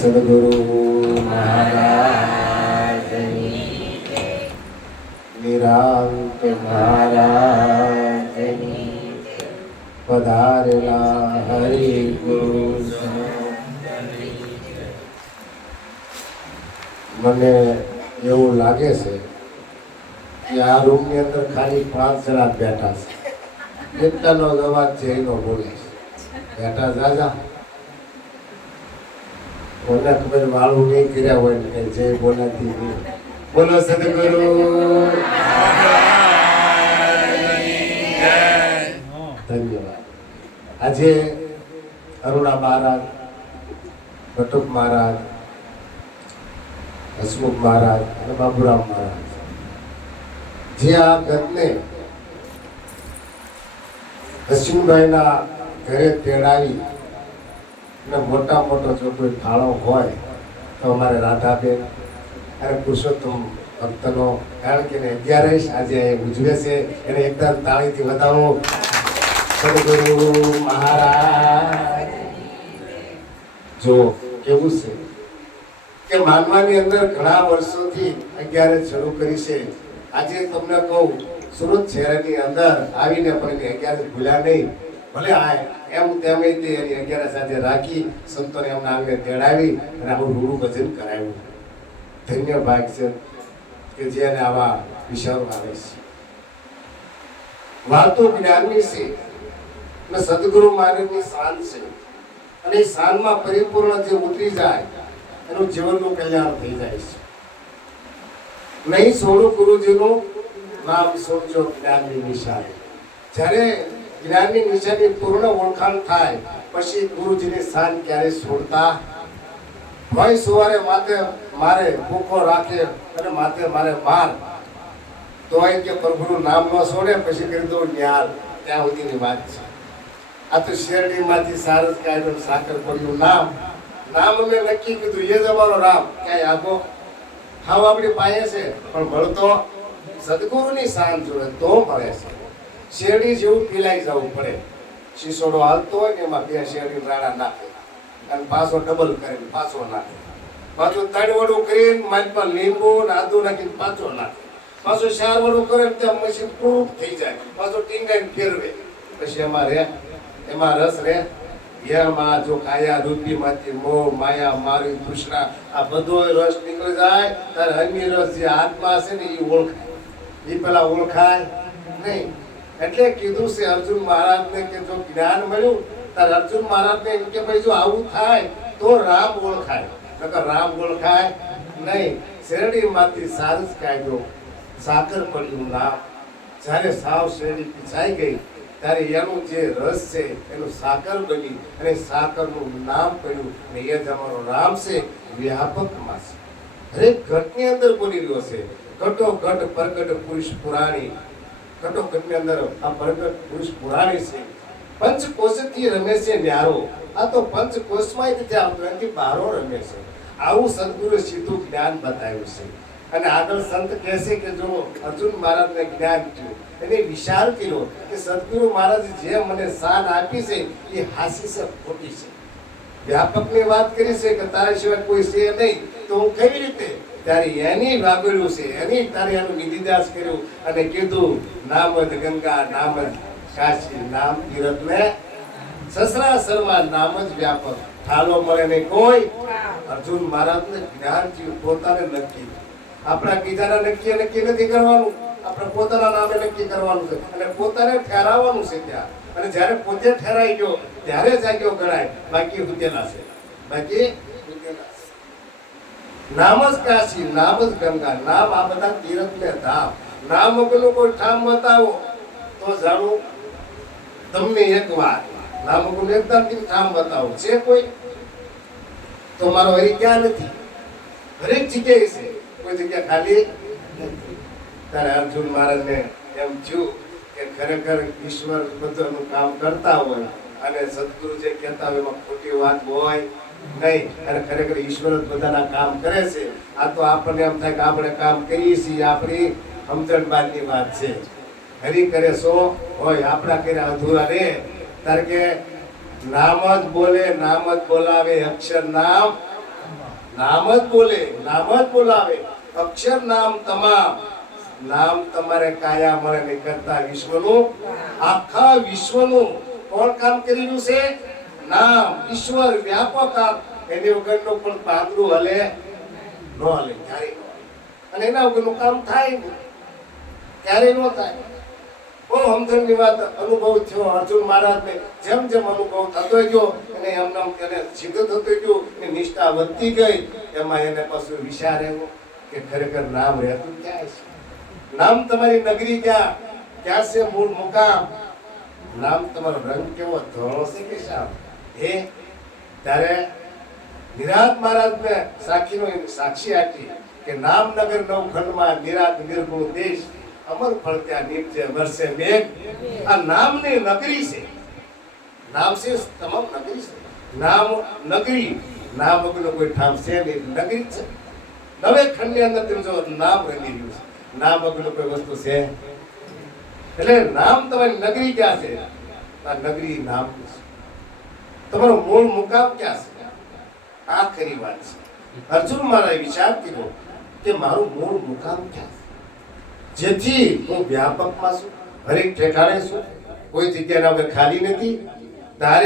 સદગુરુ મહારાજની નિરાંત મહારાજની પધારેલા હરિ ગુરુ. મને એવું લાગે છે કે આ રૂમની અંદર ખાલી 5 જણા બેઠા છે. એટલાનો અવાજ છે એનો બોલે છે. બેઠા જાજા બોલા ખબર વાળું નહીં કર્યા હોય ને જે બોલાતી નહીં. બોલો સદગુરુ. ધન્યવાદ. આજે અરુણા મહારાજ, બટુક મહારાજ, હસમુખ મહારાજ અને બાબુરામ મહારાજ જે આ ઘરને હસમુખભાઈના ઘરે તેડાવી અને મોટો જો કોઈ ફાળો હોય તો અમારે રાધાબેન અને પુરુષોત્તમ ભક્તનો, કારણ કે 11 આજે ઉજવે છે એને એકદમ તાળીથી વધાવો. સદગુરુ મહારાજ. જો કેવું છે કે માનવાની અંદર ઘણા વર્ષોથી 11 શરૂ કરી છે. આજે તમને કહું, સુરત શહેરની અંદર આવીને પણ 11 ભૂલ્યા નહીં. ભલે આ એમ તેમ એની 11 સાથે રાખી સંતોને એમના આંગણે તેડાવી અને આપણું રૂડું ભજન કરાવ્યું. ધન્ય ભાગ છે કે જેને આવા વિચારો આવે છે. વાતો જ્ઞાનની છે અને સદગુરુ મહારાજની શાન છે, અને એ શાનમાં પરિપૂર્ણ જે ઉતરી જાય એનું જીવનનું કલ્યાણ થઈ જાય છે. નહીં છોડું ગુરુજીનું નામ છોડજો જ્ઞાનની નિશાની. જ્યારે જ્ઞાનની નિશાની પૂર્ણ ઓળખાણ થાય પછી ગુરુજીની શાન ક્યારે છોડતા હોય. સવારે માથે મારે ભૂખો રાખે અને માથે મારે માર તો કે પ્રભુનું નામ ન છોડે પછી કરી દઉં જ્ઞાન. ત્યાં સુધીની વાત છે. આ તો શેરડીમાંથી સારસ કાઢ્યું સાકર પડ્યું નામ. નામ અમે નક્કી કીધું એ જ અમારો રામ. ક્યાંય આગો હાવ આપણી પાસે છે પણ મળતો સદગુરુની શાન જોડે તો મળે છે. શેરડી જેવું પીલાઈ જવું પડે. શીશોડો હાલતો હોય ને એમાં 2 શેરડી રાડા નાખે અને પાછો ડબલ કરીને પાછો નાખે. પાછું 3 વડું કરીને મારી લીંબુ ને આદુ નાખીને પાછો નાખે. પાછું 4 વડું કરે ત્યાં મશીન પ્રૂફ થઈ જાય. પાછો ટીંગાઈને ફેરવે. પછી એમાં રસ રહે. એમાં જો કાયા રૂપીમાંથી મોહ માયા મારી તૃષ્ણા આ બધો રસ નીકળી જાય ત્યારે અન્ય રસ જે આત્મા છે ને એ ઓળખાય. એ પેલા ઓળખાય નહીં. એટલે કીધું છે અર્જુન મહારાજને કે જો જ્ઞાન મળ્યું ત્યારે અર્જુન મહારાજને એમ કે ભાઈ જો આવું થાય તો રામ ઓળખાય, નકર રામ ઓળખાય નહીં. શેરડીમાંથી સારસ કાઢ્યો સાકર પડ્યું નામ. જ્યારે સાવ શેરડી પીછાઈ ગઈ ત્યારે એનું જે રસ છે એનું સાકર બની અને સાકરનું નામ પડ્યું અને એ જ અમારો રામ છે. વ્યાપકમાં છે, દરેક ઘટની અંદર બોલી રહ્યો છે. ઘટો ઘટ પ્રગટ પુરુષ પુરાણી. ઘટો ઘટની અંદર આ પ્રગટ પુરુષ પુરાણી છે. પંચકોશથી રમે છે ન્યારો. આ તો પંચકોશમાં નથી આવતો, એનાથી બહારો રમે છે. આવું સદગુરુ સીધું જ્ઞાન બતાવ્યું છે. અને આગળ સંત કહે છે કે જો અર્જુન મહારાજને જ્ઞાન થયું એને વિચાર કર્યો કે સદગુરુ મહારાજ જે મને શાન આપી છે એ હાસી છે, ખોટી છે. વ્યાપકની વાત કરી છે કે તારા સિવાય કોઈ છે નહીં તો હું કેવી રીતે, ત્યારે એની વાગડ્યું છે એની તારે એનું નિધિદાસ કર્યું અને કીધું નામ જ ગંગા, નામ જ કાશી, નામ તીરથ ને સસરાસરમાં, નામ જ વ્યાપક. ઠાલો મળે નહીં કોઈ. અર્જુન મહારાજને જ્ઞાન થયું, પોતાને નક્કી. આપણા બીજાના નક્કી નથી કરવાનું, આપણે પોતાના નામે નક્કી કરવાનું છે અને પોતાને ઠેરાવવાનું છે ત્યાં. અને જ્યારે પોતે ઠેરાઈ ગયો ત્યારે જ આગળ ગણાય. બાકી ઉતેલા છે, બાકી ઉતેલા છે. નામ જ કાશી, નામ જ ગંગા, નામ આ બધા તીર્થ ને ધામ. નામ વગરનું કોઈ ઠામ બતાવો તો જાણું તમને એક વાત. નામ વગરનું એકદમ ઠામ બતાવો છે કોઈ તો મારો હરી ક્યાં નથી. હરેક જગ્યાએ છે, કોઈ જગ્યા ખાલી નથી. ત્યારે અર્જુન મહારાજને એમ થયું કે ખરેખર ઈશ્વર બધાનું કામ કરતા હોય અને સદગુરુ જે કહેતા હોય એમાં ખોટી વાત હોય નહીં. અને ખરેખર ઈશ્વર જ બધાના કામ કરે છે. આ તો આપણને એમ થાય કે આપણે કામ કરીએ છીએ, આપણી સમજણ બાદની વાત છે. હરી કરે સો હોય, આપણા કર્યા અધૂરા રે. ત્યારે કે નામ જ બોલે, નામ જ બોલાવે, અક્ષર નામ નામ જ બોલે, નામ જ બોલાવે. અક્ષર નામ તમામ, નામ તમારે કાયા મળે નહીં કરતા વિશ્વનું, આખા વિશ્વનું કોણ કામ કરી રહ્યું છે? નામ. ઈશ્વર વ્યાપક આપ, એની વગરનું પણ પાંદડું હલે ન હલે, ક્યારેય ન હલે. અને એના વગરનું કામ થાય નહીં, ક્યારેય ન થાય. બહુ સમજણની વાત અનુભવ થયો અર્જુન મહારાજને. જેમ જેમ અનુભવ થતો ગયો અને એમને એને સિદ્ધ થતો ગયો, એની નિષ્ઠા વધતી ગઈ, એમાં એને પાછું વિચાર આવ્યો કે ખરેખર નામ રહેતું ક્યાં છે? નામ તમારી નગરી ક્યાં ક્યાં છે? મૂળ મુકામ. નામ તમારો રંગ કેવો, ધોળો છે કે શ્યામ? હે ત્યારે નિરાત મહારાજને સાક્ષી આપી કે નામનગર નવખંડમાં નિરાત નિર્ગુણ દેશ, અમર ફળ ત્યાં નીપજે વર્ષે મેઘ. આ નામની નગરી છે. નામ છે તમામ નગરી છે. નામ નગરી, નામ વગરનો કોઈ ઠામ છે નહીં, નગરી છે. નવે ખંડની અંદર તમે જો નામ રંગી રહ્યું છે. નામ વગરનો કોઈ વસ્તુ છે એટલે નામ તમારી નગરી ક્યાં છે? આ નગરી નામ છે. તમારો મૂળ મુકામ ક્યાં છે? આ ખરી વાત છે. અર્જુન મહારાજે વિચાર કર્યો કે મારું મૂળ મુકામ ક્યાં છે, જેથી હું વ્યાપકમાં છું, હરેક ઠેકાણે છું, કોઈ જગ્યા ખાલી નથી. તારે